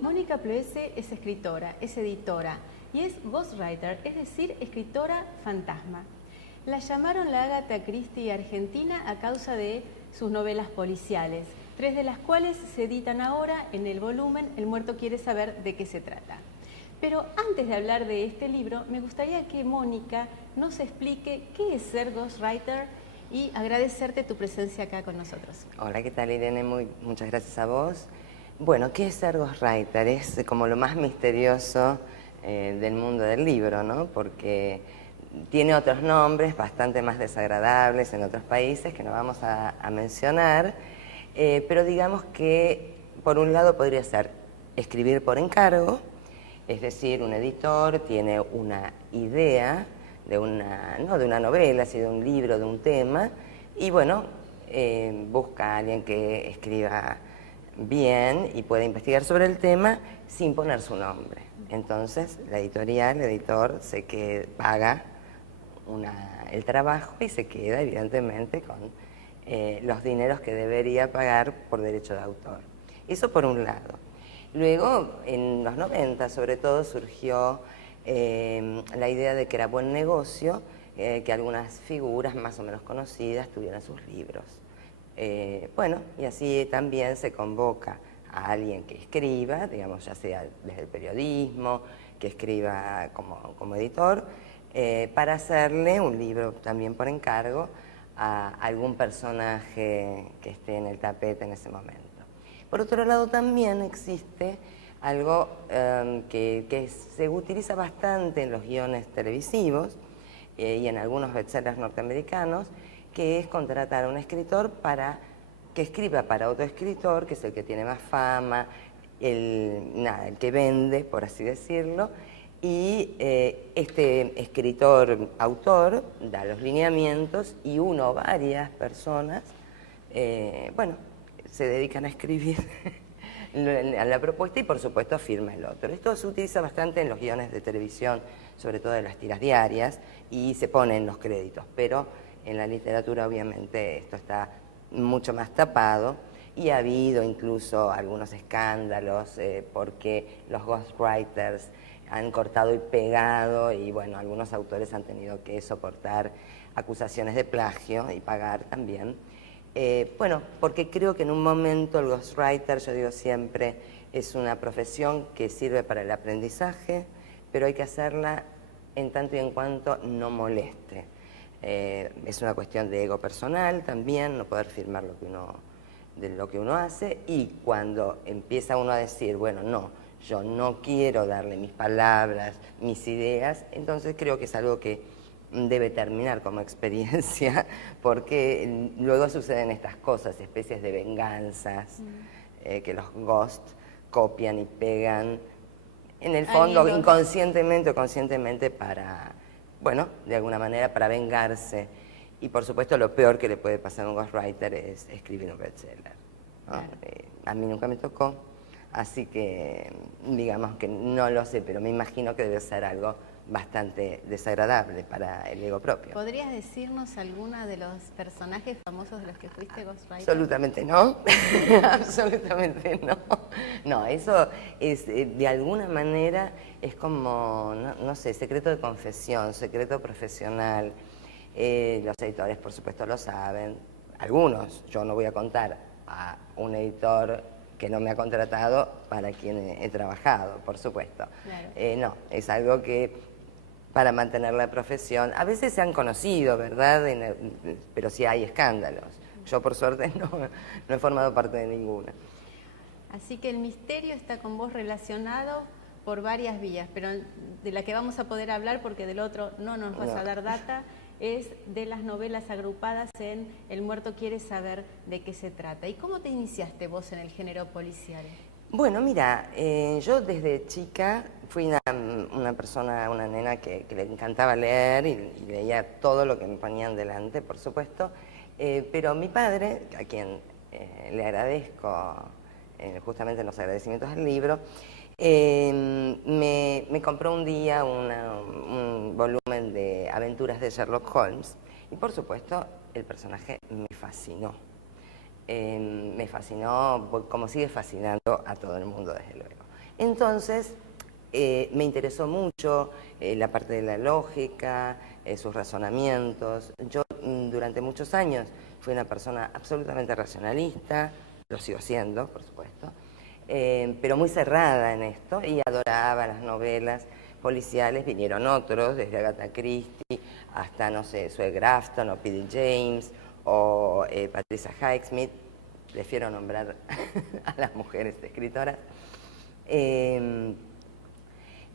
Mónica Ploese es escritora, es editora y es ghostwriter, es decir, escritora fantasma. La llamaron la Agatha Christie argentina a causa de sus novelas policiales, 3 de las cuales se editan ahora en el volumen El muerto quiere saber de qué se trata. Pero antes de hablar de este libro, me gustaría que Mónica nos explique qué es ser ghostwriter y agradecerte tu presencia acá con nosotros. Hola, ¿qué tal, Irene? Muchas gracias a vos. Bueno, ¿qué es ser ghostwriter? Es como lo más misterioso del mundo del libro, ¿no? Porque tiene otros nombres bastante más desagradables en otros países que no vamos a mencionar, pero digamos que por un lado podría ser escribir por encargo, es decir, un editor tiene una idea no de una novela, sino de un libro, de un tema, y bueno, busca a alguien que escriba bien y pueda investigar sobre el tema sin poner su nombre. Entonces la editorial, el editor, paga el trabajo y se queda evidentemente con los dineros que debería pagar por derecho de autor. Eso por un lado. Luego, en los 90 sobre todo, surgió la idea de que era buen negocio que algunas figuras más o menos conocidas tuvieran sus libros. Bueno, y así también se convoca a alguien que escriba, digamos, ya sea desde el periodismo, que escriba como editor, para hacerle un libro también por encargo a algún personaje que esté en el tapete en ese momento. Por otro lado, también existe algo que se utiliza bastante en los guiones televisivos y en algunos bestsellers norteamericanos, que es contratar a un escritor para que escriba para otro escritor, que es el que tiene más fama, el que vende, por así decirlo, y este escritor, autor, da los lineamientos y uno o varias personas, bueno, se dedican a escribir a la propuesta y por supuesto firma el otro. Esto se utiliza bastante en los guiones de televisión, sobre todo en las tiras diarias, y se ponen los créditos, pero en la literatura obviamente esto está mucho más tapado y ha habido incluso algunos escándalos porque los ghostwriters han cortado y pegado y bueno, algunos autores han tenido que soportar acusaciones de plagio y pagar también. Bueno, porque creo que en un momento el ghostwriter, yo digo siempre, es una profesión que sirve para el aprendizaje, pero hay que hacerla en tanto y en cuanto no moleste. Es una cuestión de ego personal también, no poder firmar de lo que uno hace, y cuando empieza uno a decir, bueno, no, yo no quiero darle mis palabras, mis ideas, entonces creo que es algo que debe terminar como experiencia, porque luego suceden estas cosas, especies de venganzas, que los ghost copian y pegan, en el fondo, inconscientemente o conscientemente para, bueno, de alguna manera para vengarse. Y por supuesto lo peor que le puede pasar a un ghostwriter es escribir un bestseller, ¿no? Claro. A mí nunca me tocó, así que digamos que no lo sé, pero me imagino que debe ser algo bastante desagradable para el ego propio. ¿Podrías decirnos alguna de los personajes famosos de los que fuiste ghostwriter? Absolutamente no, absolutamente no. No, eso es, de alguna manera, es como, no sé, secreto de confesión, secreto profesional. Los editores, por supuesto, lo saben. Algunos, yo no voy a contar a un editor que no me ha contratado para quien he trabajado, por supuesto. Claro. No, es algo que para mantener la profesión, a veces se han conocido, ¿verdad? Pero sí hay escándalos. Yo, por suerte, no he formado parte de ninguna. Así que el misterio está con vos relacionado por varias vías, pero de la que vamos a poder hablar, porque del otro no nos vas a dar data, es de las novelas agrupadas en El muerto quiere saber de qué se trata. ¿Y cómo te iniciaste vos en el género policial? Bueno, mira, yo desde chica fui una persona, una nena que le encantaba leer y leía todo lo que me ponían delante, por supuesto, pero mi padre, a quien le agradezco justamente en los agradecimientos del libro, Me compró un día un volumen de aventuras de Sherlock Holmes y por supuesto el personaje me fascinó. Me fascinó como sigue fascinando a todo el mundo desde luego. Entonces me interesó mucho la parte de la lógica, sus razonamientos. Yo durante muchos años fui una persona absolutamente racionalista, lo sigo siendo, por supuesto, pero muy cerrada en esto y adoraba las novelas policiales. Vinieron otros, desde Agatha Christie hasta, no sé, Sue Grafton o P.D. James o Patricia Highsmith. Prefiero nombrar a las mujeres escritoras.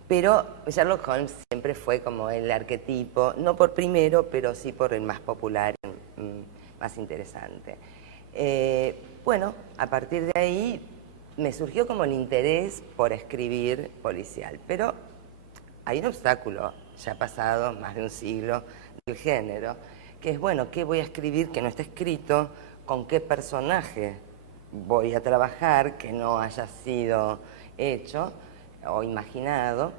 Pero Sherlock Holmes siempre fue como el arquetipo, no por primero, pero sí por el más popular, más interesante. Bueno, a partir de ahí me surgió como el interés por escribir policial, pero hay un obstáculo, ya ha pasado más de un siglo del género, que es, bueno, ¿qué voy a escribir que no esté escrito? ¿Con qué personaje voy a trabajar que no haya sido hecho o imaginado?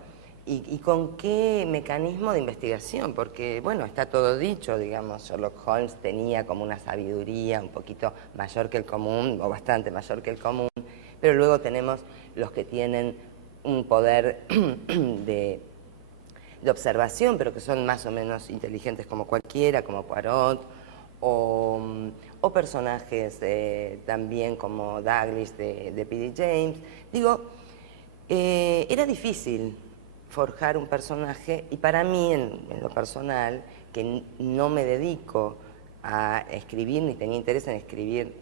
¿Y con qué mecanismo de investigación? Porque, bueno, está todo dicho, digamos, Sherlock Holmes tenía como una sabiduría un poquito mayor que el común, o bastante mayor que el común, pero luego tenemos los que tienen un poder de observación, pero que son más o menos inteligentes como cualquiera, como Poirot, o personajes también como Douglas de P.D. James. Digo, era difícil forjar un personaje y para mí, en lo personal, que no me dedico a escribir, ni tenía interés en escribir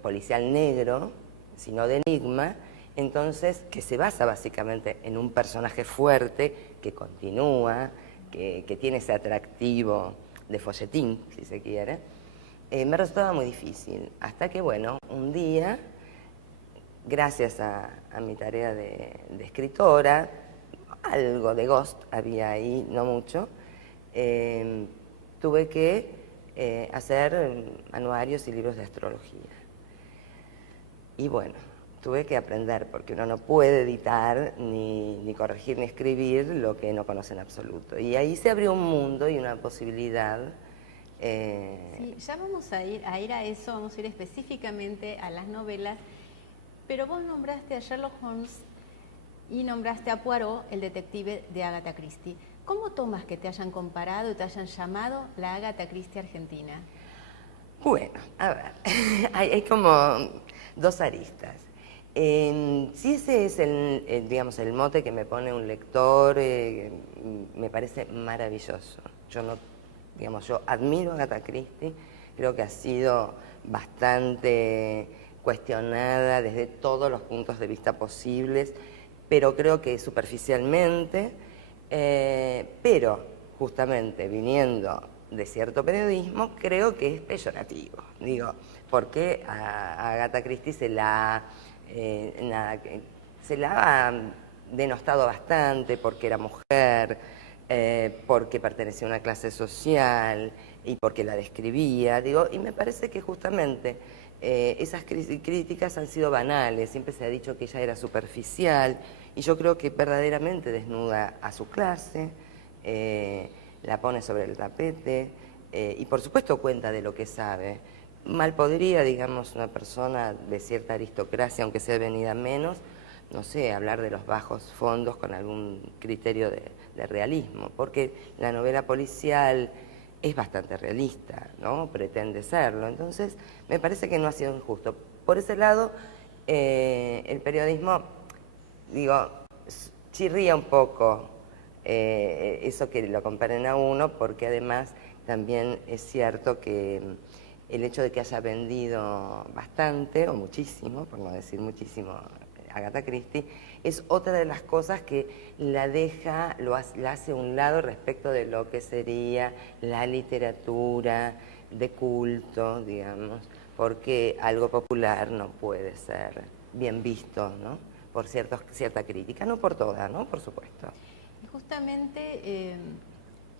policial negro, sino de enigma, entonces que se basa básicamente en un personaje fuerte que continúa, que tiene ese atractivo de folletín, si se quiere, me resultaba muy difícil. Hasta que, bueno, un día, gracias a mi tarea de escritora, algo de Ghost había ahí, no mucho, tuve que hacer anuarios y libros de astrología. Y bueno, tuve que aprender, porque uno no puede editar, ni corregir, ni escribir lo que no conoce en absoluto. Y ahí se abrió un mundo y una posibilidad. Sí, ya vamos a ir a eso, vamos a ir específicamente a las novelas, pero vos nombraste a Sherlock Holmes y nombraste a Poirot, el detective de Agatha Christie. ¿Cómo tomas que te hayan comparado y te hayan llamado la Agatha Christie argentina? Bueno, a ver, hay como dos aristas. Si ese es digamos, el mote que me pone un lector, me parece maravilloso. Yo admiro a Agatha Christie, creo que ha sido bastante cuestionada desde todos los puntos de vista posibles, pero creo que superficialmente, pero justamente viniendo de cierto periodismo, creo que es peyorativo. Digo, porque a Agatha Christie se la ha denostado bastante porque era mujer, porque pertenecía a una clase social y porque la describía, digo, y me parece que justamente esas críticas han sido banales, siempre se ha dicho que ella era superficial, y yo creo que verdaderamente desnuda a su clase, la pone sobre el tapete, y por supuesto cuenta de lo que sabe. Mal podría, digamos, una persona de cierta aristocracia, aunque sea venida menos, no sé, hablar de los bajos fondos con algún criterio de realismo, porque la novela policial es bastante realista, ¿no? Pretende serlo, entonces me parece que no ha sido injusto. Por ese lado, el periodismo, digo, chirría un poco eso que lo comparen a uno, porque además también es cierto que el hecho de que haya vendido bastante, o muchísimo, por no decir muchísimo, Agatha Christie, es otra de las cosas que la hace a un lado respecto de lo que sería la literatura de culto, digamos, porque algo popular no puede ser bien visto, ¿no? Por cierta crítica, no por toda, ¿no? Por supuesto. Y justamente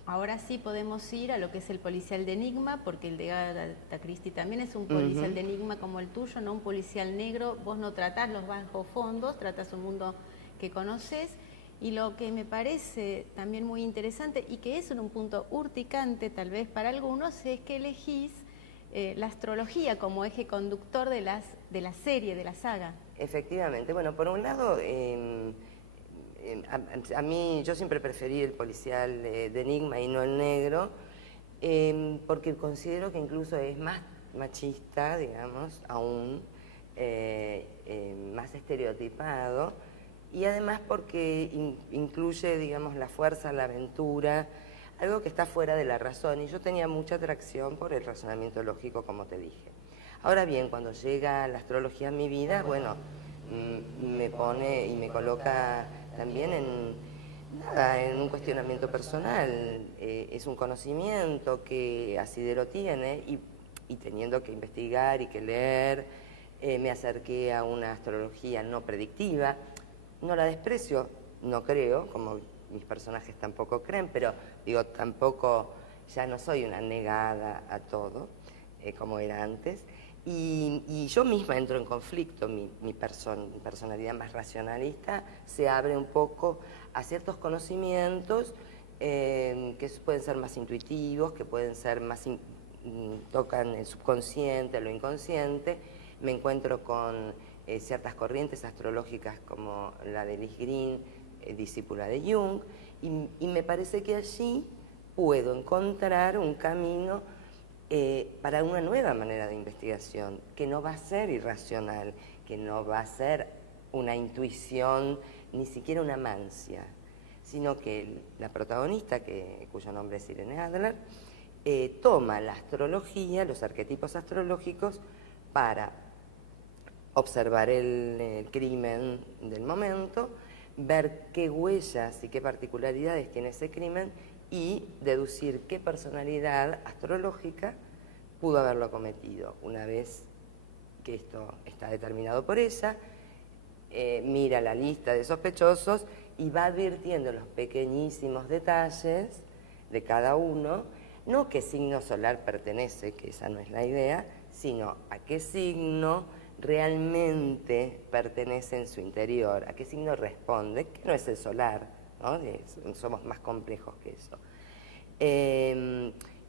ahora sí podemos ir a lo que es el policial de enigma, porque el de Agatha Christie también es un policial de enigma como el tuyo, no un policial negro. Vos no tratás los bajos fondos, tratás un mundo que conoces. Y lo que me parece también muy interesante y que es un punto urticante tal vez para algunos es que elegís la astrología como eje conductor de la serie, de la saga. Efectivamente. Bueno, por un lado, a mí yo siempre preferí el policial de enigma y no el negro, porque considero que incluso es más machista, digamos, aún, más estereotipado, y además porque incluye, digamos, la fuerza, la aventura, algo que está fuera de la razón, y yo tenía mucha atracción por el razonamiento lógico, como te dije. Ahora bien, cuando llega la astrología en mi vida, bueno, me pone y me coloca también en un cuestionamiento personal. Es un conocimiento que Asidero tiene y teniendo que investigar y que leer, me acerqué a una astrología no predictiva. No la desprecio, no creo, como mis personajes tampoco creen, pero digo, tampoco, ya no soy una negada a todo, como era antes. Y yo misma entro en conflicto, mi personalidad más racionalista se abre un poco a ciertos conocimientos que pueden ser más intuitivos, que pueden ser más, tocan el subconsciente, lo inconsciente. Me encuentro con ciertas corrientes astrológicas como la de Liz Green, discípula de Jung, y me parece que allí puedo encontrar un camino para una nueva manera de investigación, que no va a ser irracional, que no va a ser una intuición, ni siquiera una mancia, sino que la protagonista, cuyo nombre es Irene Adler, toma la astrología, los arquetipos astrológicos, para observar el crimen del momento, ver qué huellas y qué particularidades tiene ese crimen y deducir qué personalidad astrológica pudo haberlo cometido. Una vez que esto está determinado por ella, mira la lista de sospechosos y va advirtiendo los pequeñísimos detalles de cada uno, no qué signo solar pertenece, que esa no es la idea, sino a qué signo realmente pertenece en su interior, a qué signo responde, que no es el solar, ¿no? Somos más complejos que eso.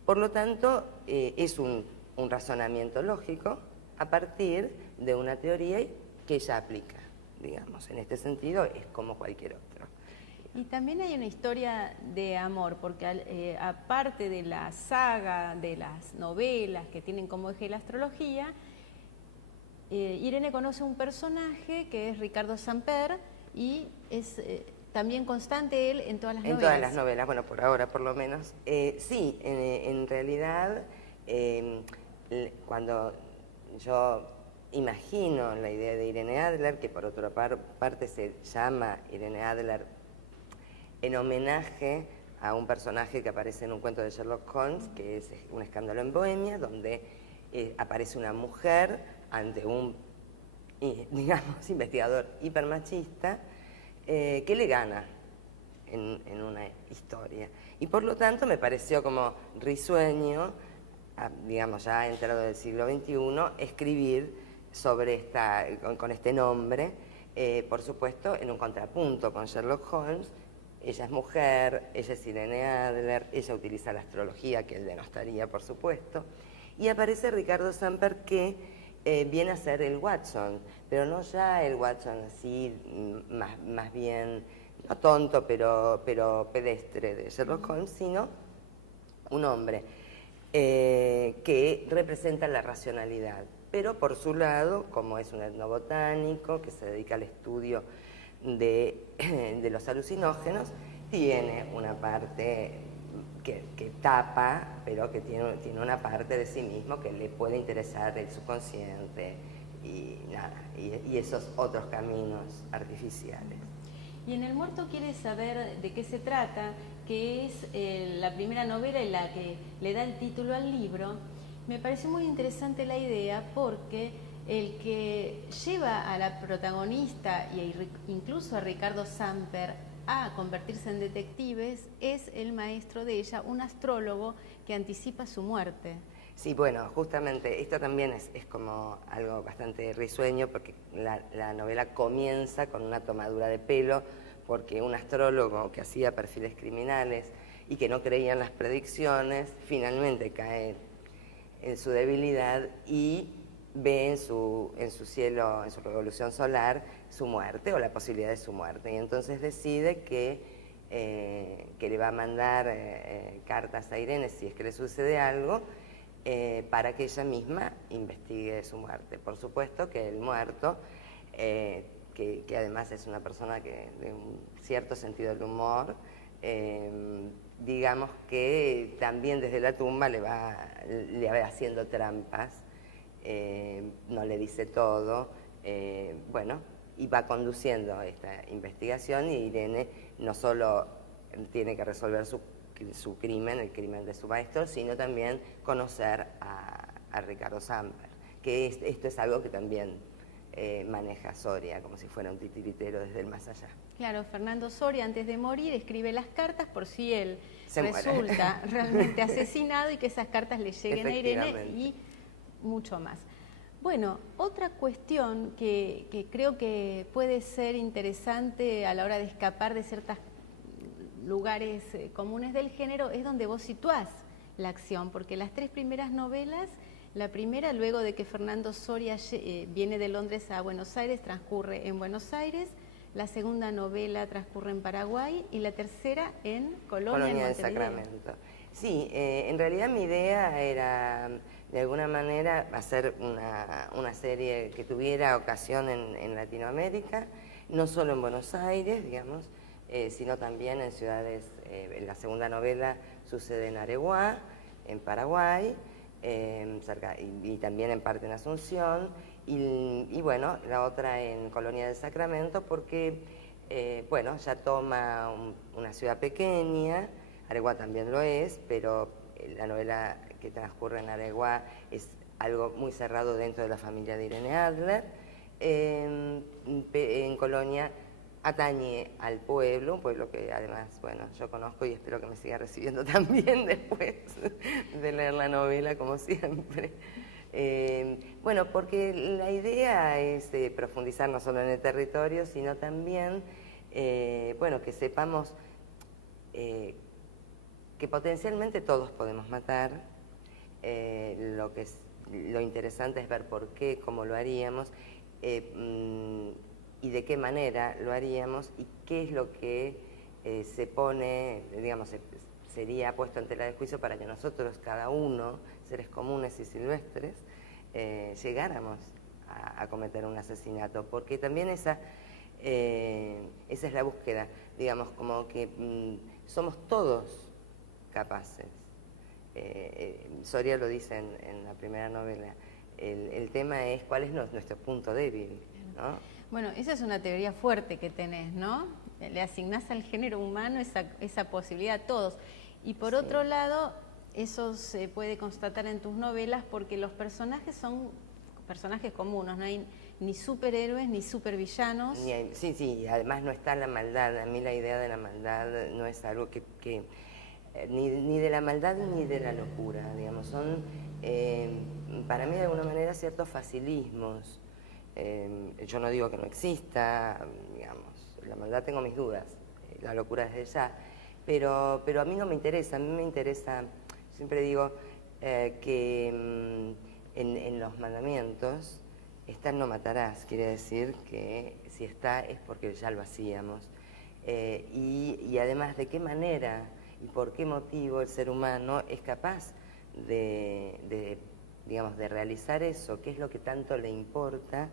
Por lo tanto, es un razonamiento lógico a partir de una teoría que ella aplica, digamos. En este sentido, es como cualquier otro. Y también hay una historia de amor, porque aparte de la saga, de las novelas que tienen como eje la astrología, Irene conoce un personaje que es Ricardo Samper y es también constante él en todas las novelas. En todas las novelas, bueno, por ahora por lo menos. Sí, en realidad, cuando yo imagino la idea de Irene Adler, que por otra parte se llama Irene Adler en homenaje a un personaje que aparece en un cuento de Sherlock Holmes, que es Un escándalo en Bohemia, donde aparece una mujer ante un, digamos, investigador hipermachista que le gana en una historia. Y por lo tanto me pareció como risueño, digamos ya entrado del siglo XXI, escribir sobre con este nombre, por supuesto en un contrapunto con Sherlock Holmes. Ella es mujer, ella es Irene Adler, ella utiliza la astrología, que él denostaría, por supuesto, y aparece Ricardo Samper, que viene a ser el Watson, pero no ya el Watson así, más bien, no tonto, pero pedestre de Sherlock Holmes, sino un hombre que representa la racionalidad, pero por su lado, como es un etnobotánico que se dedica al estudio de los alucinógenos, tiene una parte que tapa, pero que tiene una parte de sí mismo que le puede interesar el subconsciente y nada, y esos otros caminos artificiales. Y en El Muerto quiere saber de qué se trata, que es la primera novela y la que le da el título al libro. Me pareció muy interesante la idea porque el que lleva a la protagonista e incluso a Ricardo Samper a convertirse en detectives es el maestro de ella, un astrólogo que anticipa su muerte. Sí, bueno, justamente esto también es como algo bastante risueño porque la novela comienza con una tomadura de pelo porque un astrólogo que hacía perfiles criminales y que no creía en las predicciones, finalmente cae en su debilidad y ve en su cielo, en su revolución solar, su muerte o la posibilidad de su muerte. Y entonces decide que le va a mandar cartas a Irene si es que le sucede algo, para que ella misma investigue su muerte. Por supuesto que el muerto, que además es una persona que de un cierto sentido del humor, digamos que también desde la tumba le va haciendo trampas, no le dice todo, bueno, y va conduciendo esta investigación, y Irene no solo tiene que resolver su crimen, el crimen de su maestro, sino también conocer a Ricardo Samper, que esto es algo que también maneja Soria, como si fuera un titiritero desde el más allá. Claro, Fernando Soria antes de morir escribe las cartas por si él resulta muere. realmente asesinado y que esas cartas le lleguen a Irene y mucho más. Bueno, otra cuestión que creo que puede ser interesante a la hora de escapar de ciertos lugares comunes del género es donde vos situás la acción, porque las tres primeras novelas, la primera luego de que Fernando Soria viene de Londres a Buenos Aires, transcurre en Buenos Aires, la segunda novela transcurre en Paraguay y la tercera en Colonia de Sacramento. Sí, en realidad mi idea era de alguna manera hacer una serie que tuviera ocasión en Latinoamérica, no solo en Buenos Aires, digamos, sino también en ciudades. La segunda novela sucede en Areguá, en Paraguay, y también en parte en Asunción, y bueno, la otra en Colonia del Sacramento, porque bueno, ya toma una ciudad pequeña. Areguá también lo es, pero la novela que transcurre en Areguá es algo muy cerrado dentro de la familia de Irene Adler. En Colonia atañe al pueblo, un pueblo que además, bueno, yo conozco y espero que me siga recibiendo también después de leer la novela, como siempre. Bueno, porque la idea es profundizar no solo en el territorio, sino también, bueno, que sepamos que potencialmente todos podemos matar. Lo interesante es ver por qué, cómo lo haríamos, y de qué manera lo haríamos, y qué es lo que se pone, digamos, sería puesto en tela de juicio para que nosotros, cada uno, seres comunes y silvestres, llegáramos a cometer un asesinato, porque también esa es la búsqueda, digamos, como que somos todos capaces. Soria lo dice en la primera novela, el tema es cuál es nuestro punto débil, ¿no? Bueno, esa es una teoría fuerte que tenés, ¿no? Le asignás al género humano esa posibilidad a todos. Y por otro lado, eso se puede constatar en tus novelas porque los personajes son personajes comunes, no hay ni superhéroes ni supervillanos. Sí, además no está la maldad. A mí la idea de la maldad no es algo que ni de la maldad ni de la locura, digamos. Son, para mí, de alguna manera, ciertos facilismos. Yo no digo que no exista, digamos, la maldad tengo mis dudas, la locura desde ya, pero a mí no me interesa. A mí me interesa, siempre digo, que en los mandamientos está no matarás, quiere decir que si está es porque ya lo hacíamos, y además de qué manera y por qué motivo el ser humano es capaz digamos, de realizar eso, qué es lo que tanto le importa,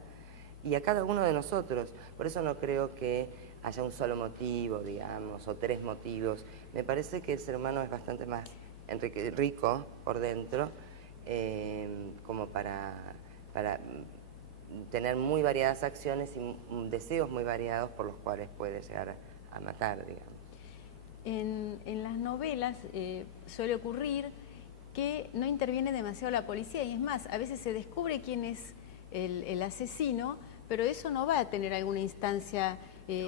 y a cada uno de nosotros. Por eso no creo que haya un solo motivo, digamos, o tres motivos. Me parece que el ser humano es bastante más rico por dentro, como para tener muy variadas acciones y deseos muy variados por los cuales puede llegar a matar, digamos. En las novelas suele ocurrir que no interviene demasiado la policía, y es más, a veces se descubre quién es el asesino, pero eso no va a tener alguna instancia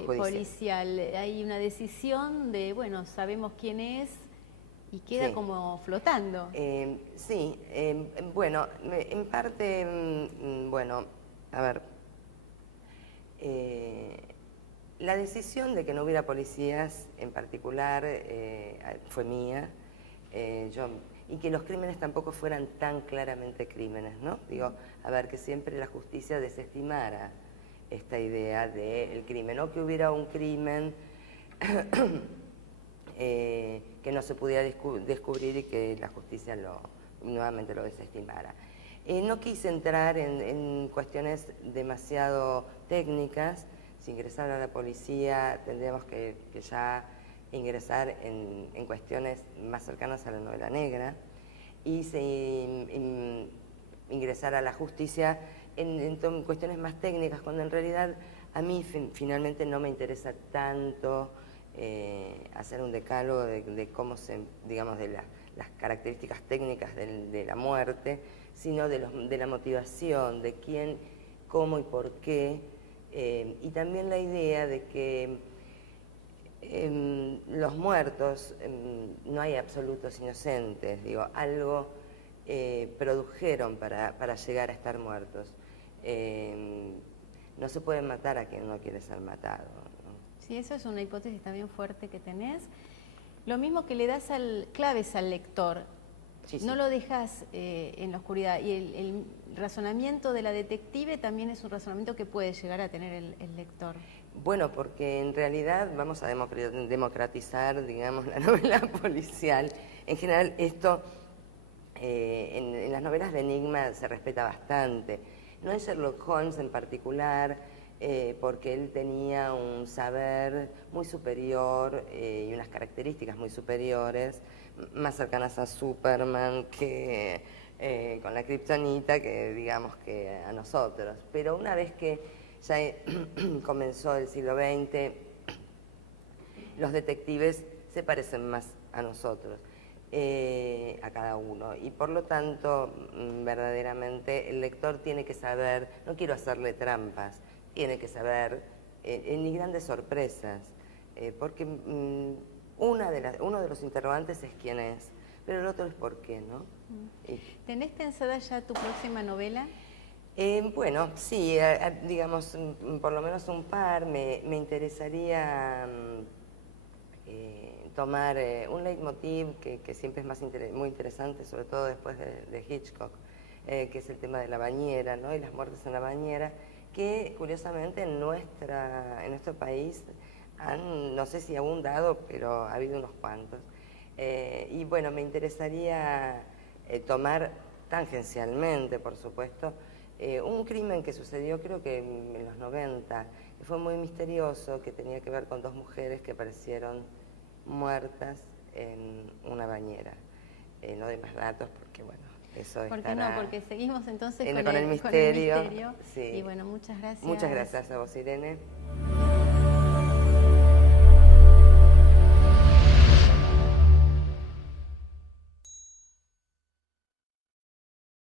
policial. Hay una decisión de, bueno, sabemos quién es, y queda Sí. como flotando. Sí, bueno, en parte, bueno, a ver, la decisión de que no hubiera policías en particular fue mía, y que los crímenes tampoco fueran tan claramente crímenes, ¿no? Digo, a ver, que siempre la justicia desestimara esta idea del crimen, no que hubiera un crimen que no se pudiera descubrir y que la justicia nuevamente lo desestimara. No quise entrar en cuestiones demasiado técnicas. Si ingresara a la policía tendríamos que ya ingresar en cuestiones más cercanas a la novela negra, y si ingresar a la justicia en cuestiones más técnicas, cuando en realidad a mí finalmente no me interesa tanto hacer un decálogo de cómo digamos, de las características técnicas de la muerte, sino de la motivación, de quién, cómo y por qué, y también la idea de que los muertos, no hay absolutos inocentes, digo, algo produjeron para llegar a estar muertos. No se puede matar a quien no quiere ser matado, ¿no? Sí, eso es una hipótesis también fuerte que tenés. Lo mismo que le das claves al lector, Sí, no sí. lo dejas en la oscuridad. Y el razonamiento de la detective también es un razonamiento que puede llegar a tener el lector. Bueno, porque en realidad vamos a democratizar, digamos, la novela policial. En general, esto en las novelas de enigma se respeta bastante. No en Sherlock Holmes en particular, porque él tenía un saber muy superior y unas características muy superiores, más cercanas a Superman que con la kriptonita, que digamos que a nosotros. Pero una vez que ya comenzó el siglo XX, los detectives se parecen más a nosotros, a cada uno, y por lo tanto, verdaderamente el lector tiene que saber, no quiero hacerle trampas, tiene que saber, ni grandes sorpresas, porque uno de los interrogantes es quién es, pero el otro es por qué, ¿no? ¿Tenés pensada ya tu próxima novela? Bueno, sí, digamos, por lo menos un par. Me interesaría tomar un leitmotiv que siempre es muy interesante, sobre todo después de Hitchcock, que es el tema de la bañera, ¿no? Y las muertes en la bañera, que curiosamente en nuestro país no sé si abundado, pero ha habido unos cuantos. Y bueno, me interesaría tomar tangencialmente, por supuesto, un crimen que sucedió creo que en los 90, que fue muy misterioso, que tenía que ver con dos mujeres que aparecieron muertas en una bañera. No doy más datos porque, bueno, eso ¿Por qué estará... no? Porque seguimos entonces con el misterio. con el misterio. Sí. Y bueno, muchas gracias. Muchas gracias a vos, Irene.